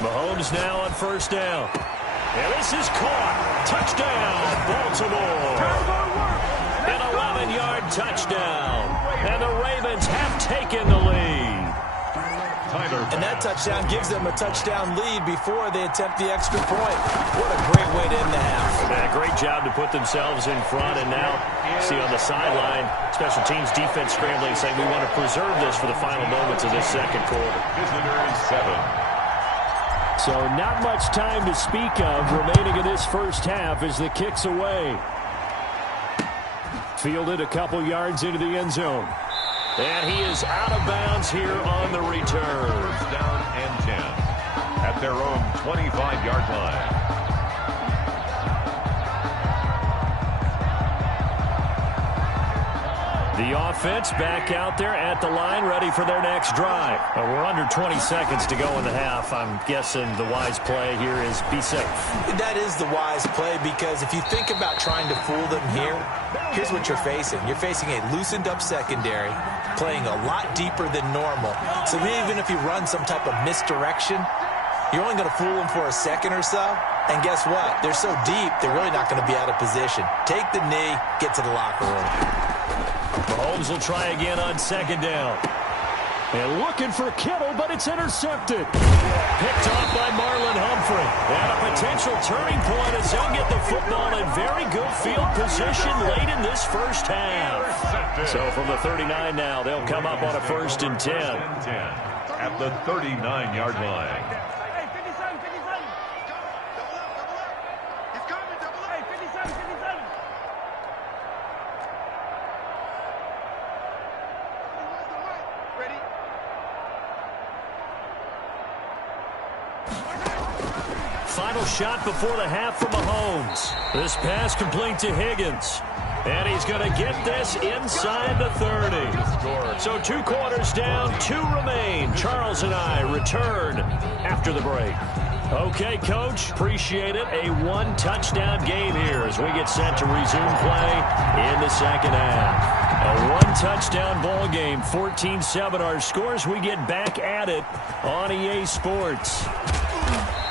Mahomes now on first down. And this is caught. Touchdown, Baltimore. An 11-yard touchdown. And the Ravens have taken the lead. And that touchdown gives them a touchdown lead before they attempt the extra point. What a great way to end the half. Yeah, great job to put themselves in front. And now, see on the sideline, special teams defense scrambling, saying we want to preserve this for the final moments of this second quarter. Visitors 7. So not much time to speak of remaining in this first half as the kick's away. Fielded a couple yards into the end zone. And he is out of bounds here on the return. First down and 10 at their own 25-yard line. The offense back out there at the line, ready for their next drive. We're under 20 seconds to go in the half. I'm guessing the wise play here is be safe. That is the wise play, because if you think about trying to fool them here, here's what you're facing. You're facing a loosened up secondary, playing a lot deeper than normal. So even if you run some type of misdirection, you're only going to fool them for a second or so. And guess what? They're so deep, they're really not going to be out of position. Take the knee, get to the locker room. Mahomes will try again on 2nd down. And looking for Kittle, but it's intercepted. Picked off by Marlon Humphrey. And a potential turning point as he'll get the football in very good field position late in this first half. So from the 39 now, they'll come up on a 1st and 10. At the 39-yard line. Final shot before the half from Mahomes. This pass complete to Higgins. And he's going to get this inside the 30. So 2 quarters down, 2 remain. Charles and I return after the break. Okay, Coach, appreciate it. A 1-touchdown game here as we get set to resume play in the second half. A 1-touchdown ball game, 14-7 our scores. We get back at it on EA Sports.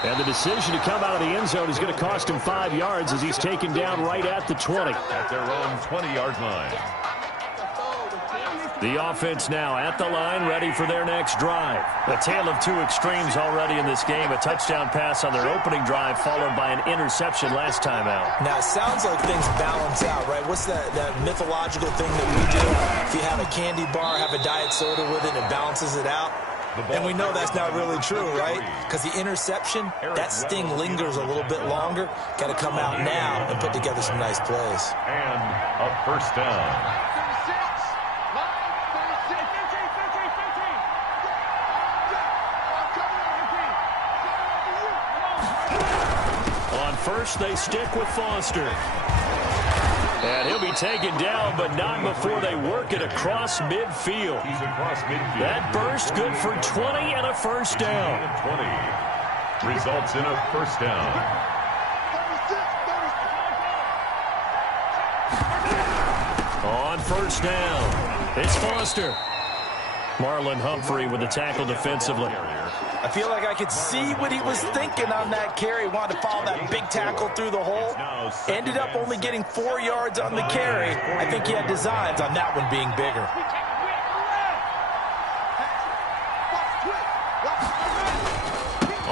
And the decision to come out of the end zone is going to cost him 5 yards as he's taken down right at the 20. At their own 20-yard line. The offense now at the line, ready for their next drive. A tale of two extremes already in this game. A touchdown pass on their opening drive, followed by an interception last time out. Now, it sounds like things balance out, right? What's that mythological thing that we do? If you have a candy bar, have a diet soda with it, it balances it out. And we know that's not really true, right? Because the interception, that sting lingers a little bit longer. Got to come out now and put together some nice plays. And a first down. First, they stick with Foster. And he'll be taken down, but not before they work it across midfield. He's across midfield. That burst good for 20 and a first down. 20 results in a first down. On first down, it's Foster. Marlon Humphrey with the tackle defensively. I feel like I could see what he was thinking on that carry. Wanted to follow that big tackle through the hole. Ended up only getting 4 yards on the carry. I think he had designs on that one being bigger.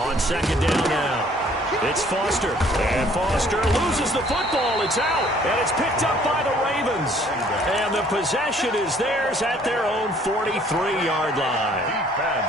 On second down now. It's Foster. And Foster loses the football. It's out. And it's picked up by the Ravens. And the possession is theirs at their own 43-yard line.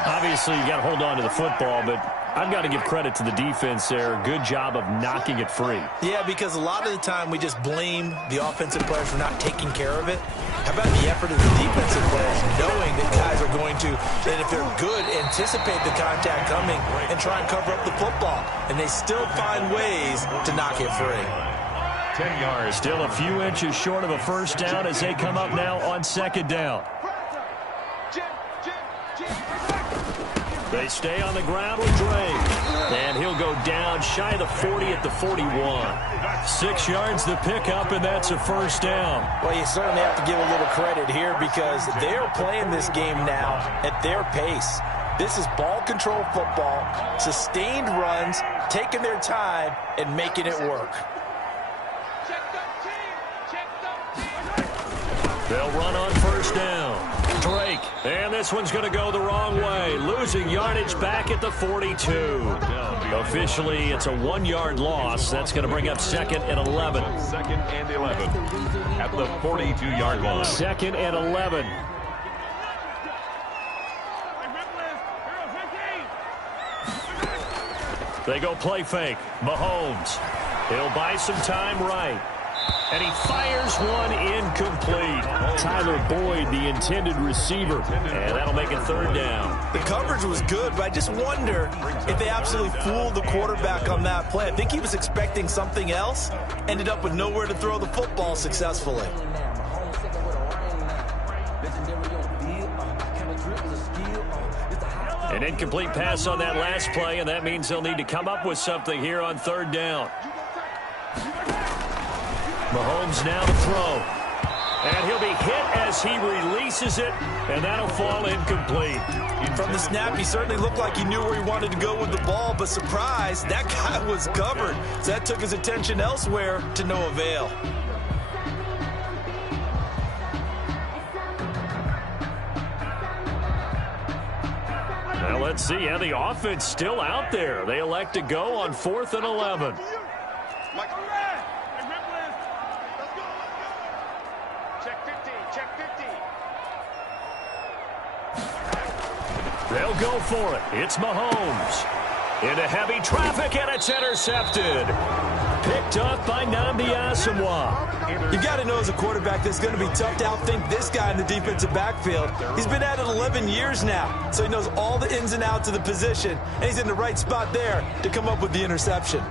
Obviously, you got to hold on to the football, but I've got to give credit to the defense there. Good job of knocking it free. Yeah, because a lot of the time we just blame the offensive players for not taking care of it. How about the effort of the defensive players knowing that guys are going to, and if they're good, anticipate the contact coming and try and cover up the football. And they still find ways to knock it free. 10 yards. Still a few inches short of a first down as they come up now on second down. They stay on the ground with Drake. And he'll go down shy of the 40 at the 41. 6 yards the pickup, and that's a first down. Well, you certainly have to give a little credit here because they're playing this game now at their pace. This is ball control football, sustained runs, taking their time, and making it work. They'll run on first down. Drake, and this one's going to go the wrong way, losing yardage back at the 42. Officially, it's a 1-yard loss. That's going to bring up second and 11. Second and 11 at the 42-yard line. Second and 11. They go play fake. Mahomes. He'll buy some time right. And he fires one incomplete. Tyler Boyd, the intended receiver. And that'll make it third down. The coverage was good, but I just wonder if they absolutely fooled the quarterback on that play. I think he was expecting something else. Ended up with nowhere to throw the football successfully. An incomplete pass on that last play, and that means they'll need to come up with something here on third down. Mahomes now to throw. And he'll be hit as he releases it, and that'll fall incomplete. From the snap, he certainly looked like he knew where he wanted to go with the ball, but surprise, that guy was covered. So that took his attention elsewhere to no avail. Now let's see how the offense still out there. They elect to go on 4th and 11. They'll go for it. It's Mahomes. Into heavy traffic, and it's intercepted. Picked up by Nnamdi Asomugha. You got to know as a quarterback that's going to be tough to outthink this guy in the defensive backfield. He's been at it 11 years now, so he knows all the ins and outs of the position, and he's in the right spot there to come up with the interception.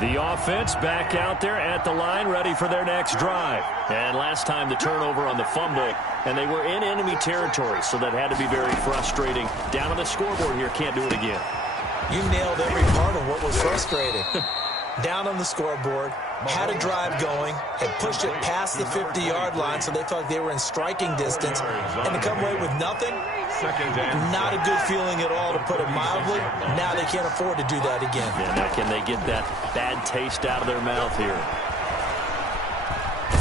The offense back out there at the line, ready for their next drive. And last time the turnover on the fumble, and they were in enemy territory, so that had to be very frustrating. Down on the scoreboard here, can't do it again. You nailed every part of what was frustrating. Down on the scoreboard, had a drive going, had pushed it past the 50-yard line, so they felt like they were in striking distance, and to come away with nothing, not a good feeling at all, to put it mildly. Now they can't afford to do that again. Yeah, now can they get that bad taste out of their mouth here?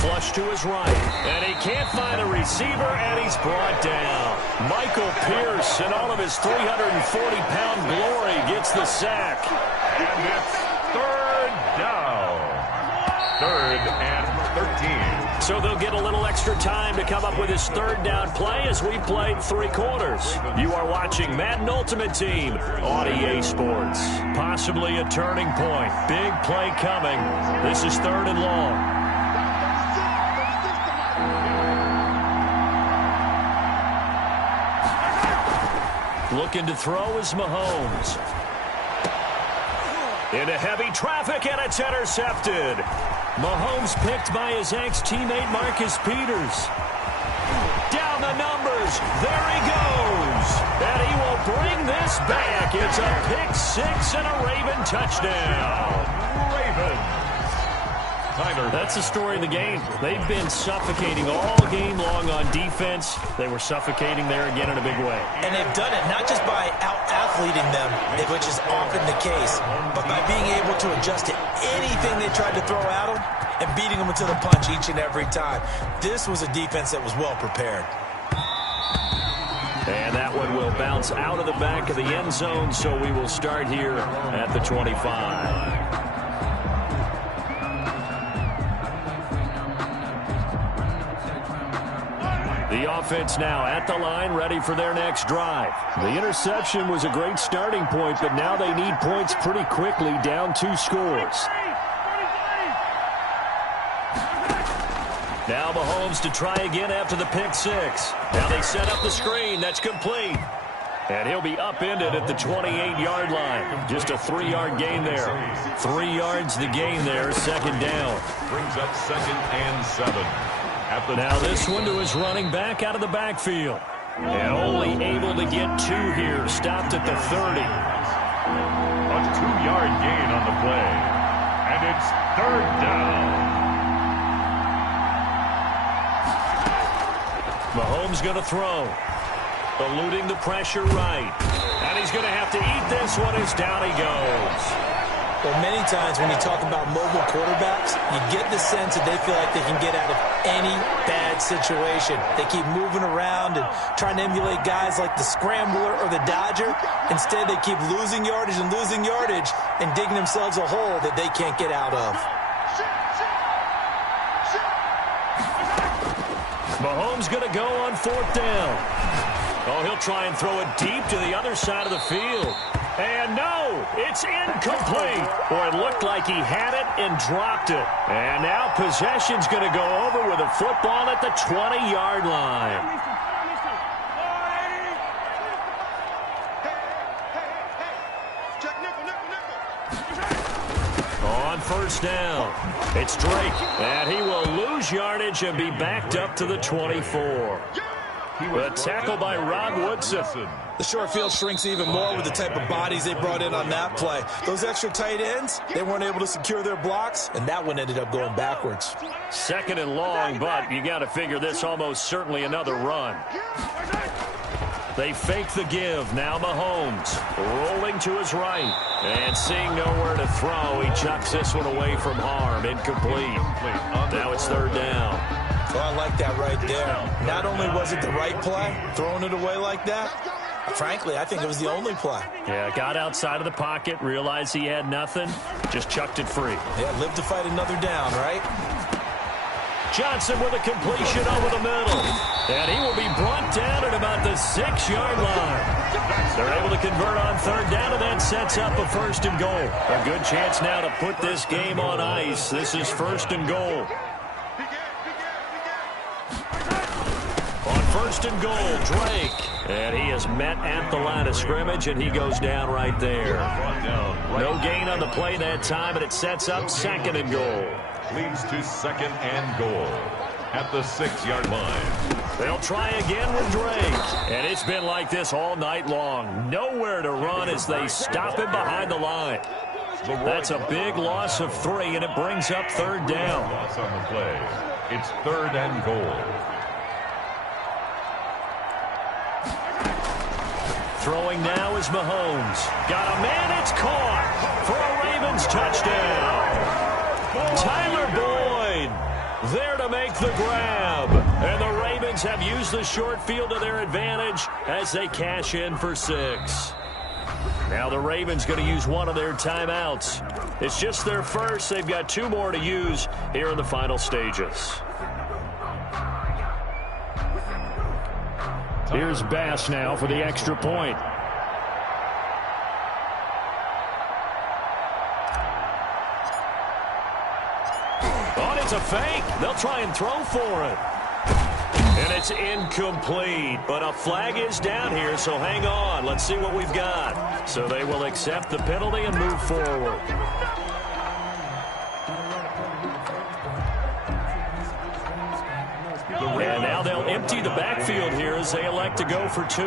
Flush to his right, and he can't find a receiver, and he's brought down. Michael Pierce, in all of his 340-pound glory, gets the sack. And it's third down. Third and 13. So they'll get a little extra time to come up with his third down play as we played 3 quarters. You are watching Madden Ultimate Team on EA Sports. Possibly a turning point. Big play coming. This is third and long. Looking to throw is Mahomes. Into heavy traffic, and it's intercepted. Mahomes picked by his ex-teammate Marcus Peters. Down the numbers. There he goes. And he will bring this back. It's a pick 6 and a Raven touchdown. Ravens. That's the story of the game. They've been suffocating all game long on defense. They were suffocating there again in a big way. And they've done it not just by out-athleting them, which is often the case, but by being able to adjust to anything they tried to throw at them and beating them into the punch each and every time. This was a defense that was well prepared. And that one will bounce out of the back of the end zone, so we will start here at the 25. The offense now at the line, ready for their next drive. The interception was a great starting point, but now they need points pretty quickly, down 2 scores. Now Mahomes to try again after the pick 6. Now they set up the screen. That's complete. And he'll be upended at the 28-yard line. Just a 3-yard gain there. 3 yards the gain there, second down. Brings up second and 7. Now this one to his running back out of the backfield. And only able to get 2 here. Stopped at the 30. A 2-yard gain on the play. And it's third down. Mahomes going to throw. Eluding the pressure right. And he's going to have to eat this one as down he goes. Well, many times when you talk about mobile quarterbacks, you get the sense that they feel like they can get out of any bad situation. They keep moving around and trying to emulate guys like the Scrambler or the Dodger. Instead, they keep losing yardage and digging themselves a hole that they can't get out of. Mahomes going to go on 4th down. Oh, he'll try and throw it deep to the other side of the field. And no, it's incomplete. Or it looked like he had it and dropped it. And now possession's going to go over with a football at the 20-yard line. On 1st down, it's Drake. And he will lose yardage and be backed up to the 24. A tackle by Rod Woodson. The short field shrinks even more with the type of bodies they brought in on that play. Those extra tight ends, they weren't able to secure their blocks, and that one ended up going backwards. Second and long, but you got to figure this almost certainly another run. They fake the give. Now Mahomes rolling to his right. And seeing nowhere to throw, he chucks this one away from harm. Incomplete. Now it's 3rd down. Well, I like that right there. Not only was it the right play, throwing it away like that, frankly, I think it was the only play. Yeah, got outside of the pocket, realized he had nothing, just chucked it free. Yeah, live to fight another down, right? Johnson with a completion over the middle. And he will be brought down at about the 6-yard line. They're able to convert on 3rd down, and that sets up a 1st and goal. A good chance now to put this game on ice. This is 1st and goal. On 1st and goal, Drake. And he is met at the line of scrimmage, and he goes down right there. No gain on the play that time, and it sets up 2nd and goal. Leads to 2nd and goal at the 6-yard line. They'll try again with Drake. And it's been like this all night long. Nowhere to run as they stop him behind the line. That's a big loss of 3, and it brings up third down. Loss on the play. It's 3rd and goal. Throwing now is Mahomes. Got a man, it's caught for a Ravens touchdown. Tyler Boyd there to make the grab. And the Ravens have used the short field to their advantage as they cash in for 6. Now the Ravens going to use one of their timeouts. It's just their first. They've got 2 more to use here in the final stages. Here's Bass now for the extra point. Oh, it's a fake. They'll try and throw for it. And it's incomplete, but a flag is down here, so hang on. Let's see what we've got. So they will accept the penalty and move forward. And now they'll empty the backfield here as they elect to go for 2.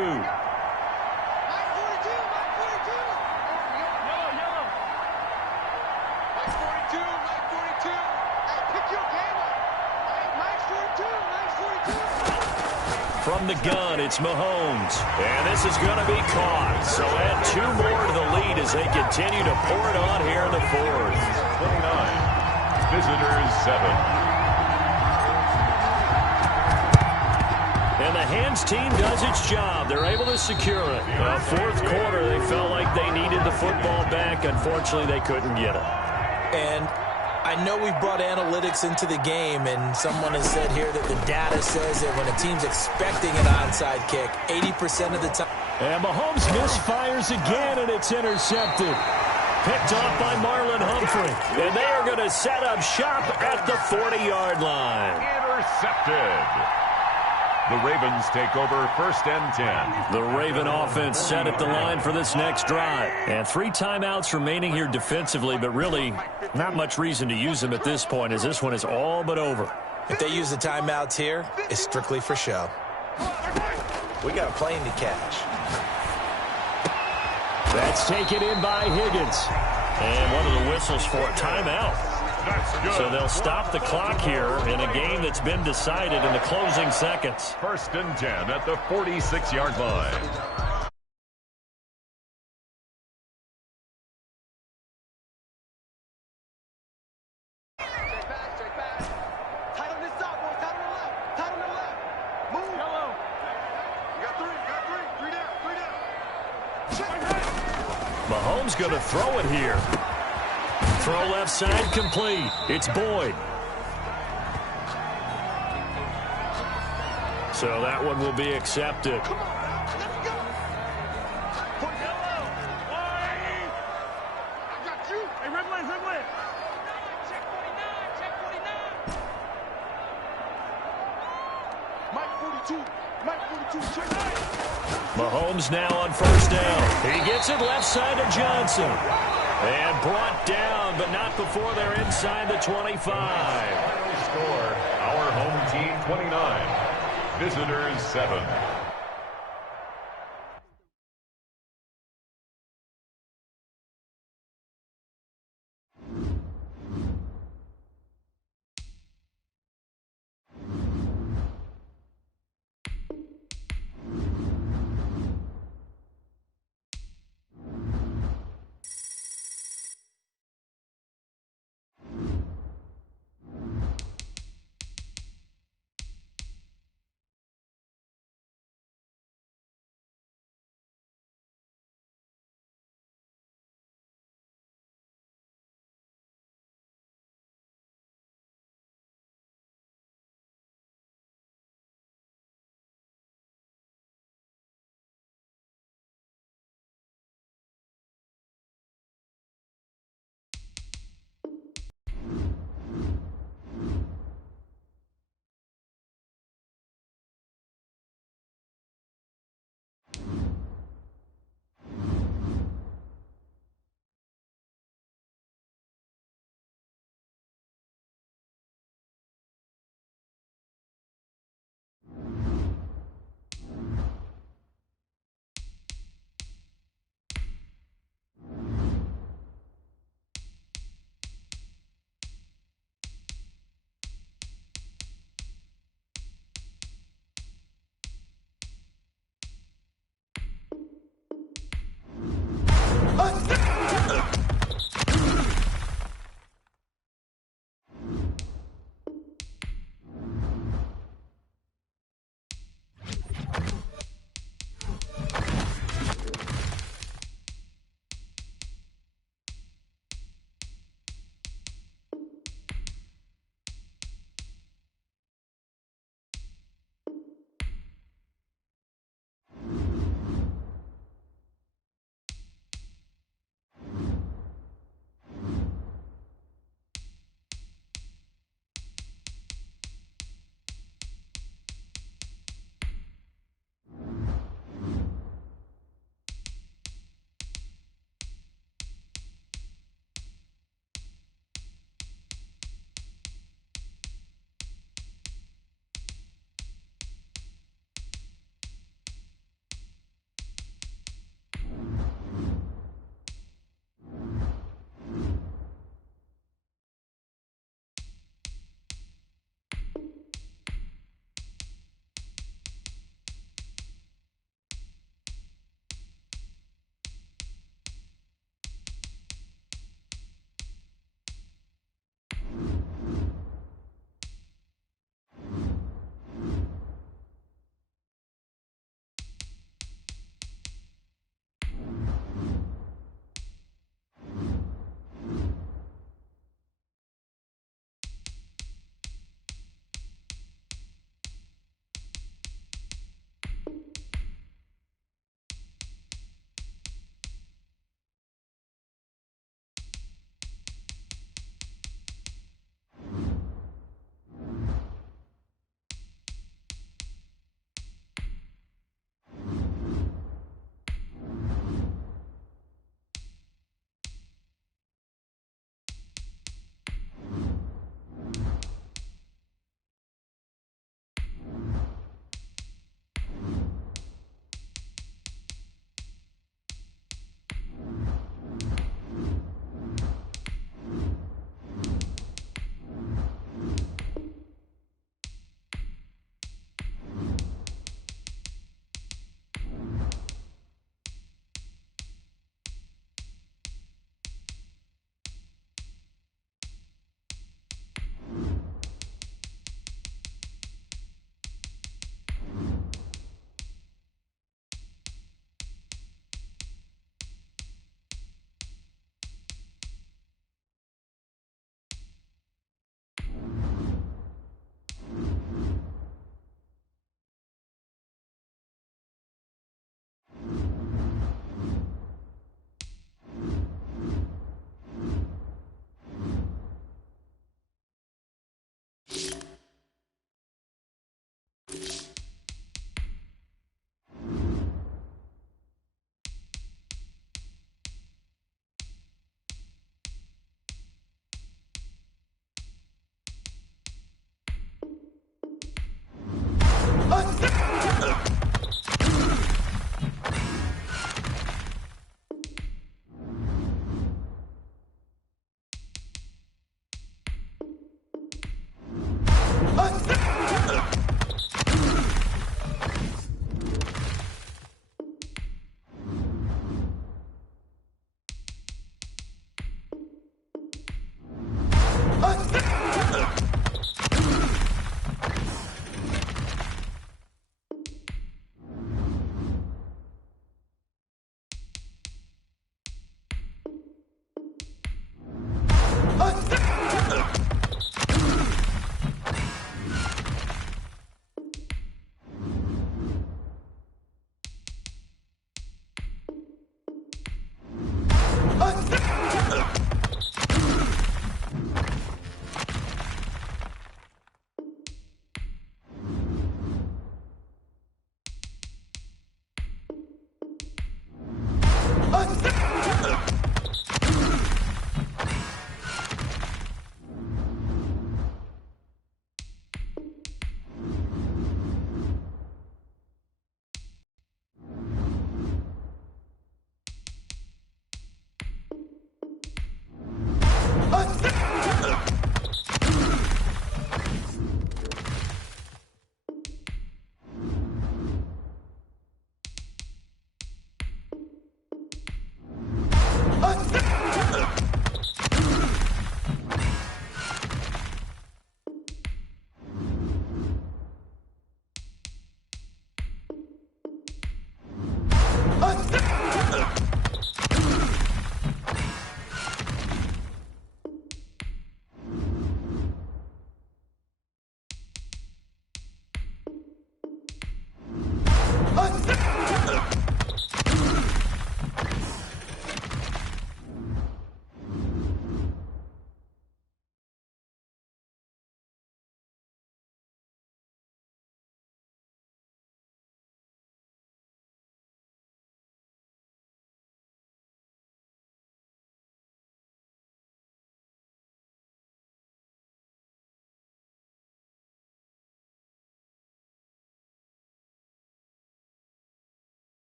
From the gun, it's Mahomes. And this is going to be caught. So add 2 more to the lead as they continue to pour it on here in the 4th. 29. Visitors 7. And the hands team does its job. They're able to secure it. 4th quarter, they felt like they needed the football back. Unfortunately, they couldn't get it. And I know we brought analytics into the game, and someone has said here that the data says that when a team's expecting an onside kick, 80% of the time. And Mahomes misfires again, and it's intercepted. Picked off by Marlon Humphrey. And they are going to set up shop at the 40-yard line. Intercepted. The Ravens take over 1st and 10. The Raven offense set at the line for this next drive. And 3 timeouts remaining here defensively, but really not much reason to use them at this point as this one is all but over. If they use the timeouts here, it's strictly for show. We got a plane to catch. That's taken in by Higgins. And one of the whistles for a timeout. So they'll stop the clock here in a game that's been decided in the closing seconds. 1st and 10 at the 46-yard line. Mahomes going to throw it here. Throw left side complete. It's Boyd. So that one will be accepted. Mahomes now on 1st down. He gets it left side to Johnson. And brought down, but not before they're inside the 25. Final score, our home team 29, visitors 7.